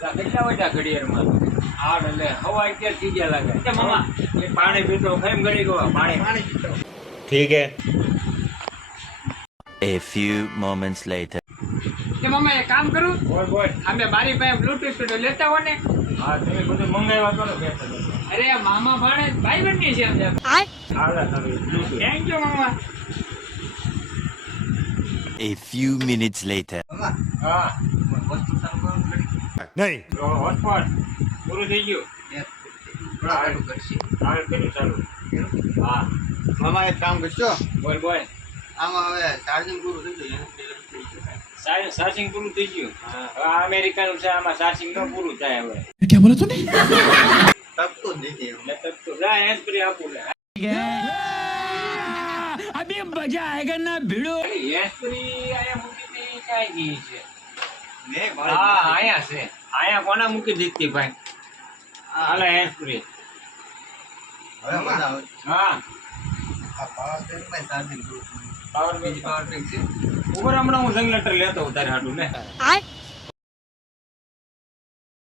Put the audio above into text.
કેટલા વાગ્યા ઘડિયાળમાં આઠ એટલે હવા 11 થઈ ગયા લાગે કે મામા એ પાણી પીતો કેમ ગળી ગયો પાણી પીતો ठीक है। A few moments later. કે મામા એક કામ કરું બોલ અમે બારી પાસે બ્લૂટૂથ તો લેતા હો ને હા તમે બધું મંગાવ્યા કરો બેઠા અરે મામા ભાણે ભાઈ બની છે અમે હાલા તમે થેન્ક યુ મામા A few minutes later. હા नहीं। હોટસ્પોટ પૂરું થઈ ગયું હાલ કર્યું ચાલુ હા મામા એક કામ કરશો બોલ આમાં હવે ચાર્જિંગ પૂરું થઈ ગયું ચાર્જિંગ પૂરું થઈ ગયું હવે આ અમેરિકાનું છે આમાં ચાર્જિંગ ન પૂરું થાય હવે ટપતું જ નથી એમ. એટલે તો જા હેન્ડસ્પ્રી આપું લે અભી મજા આયેગા ના ભીડો હેન્ડસ્પ્રી આયા મૂકી દે કાઈ ગઈ છે મેં હા આયા છે આયા કોના મૂકી દીધી ભાઈ હાલે હેન્ડસ્પ્રી હવે મજા આવે હા આ પાવર બેંકમાં ચાર્જિંગ પૂરું પાવર બેંક પાવર બેંક છે ઉપર હમણાં હું જંગલેટર લેતો હું તારે હાટું ને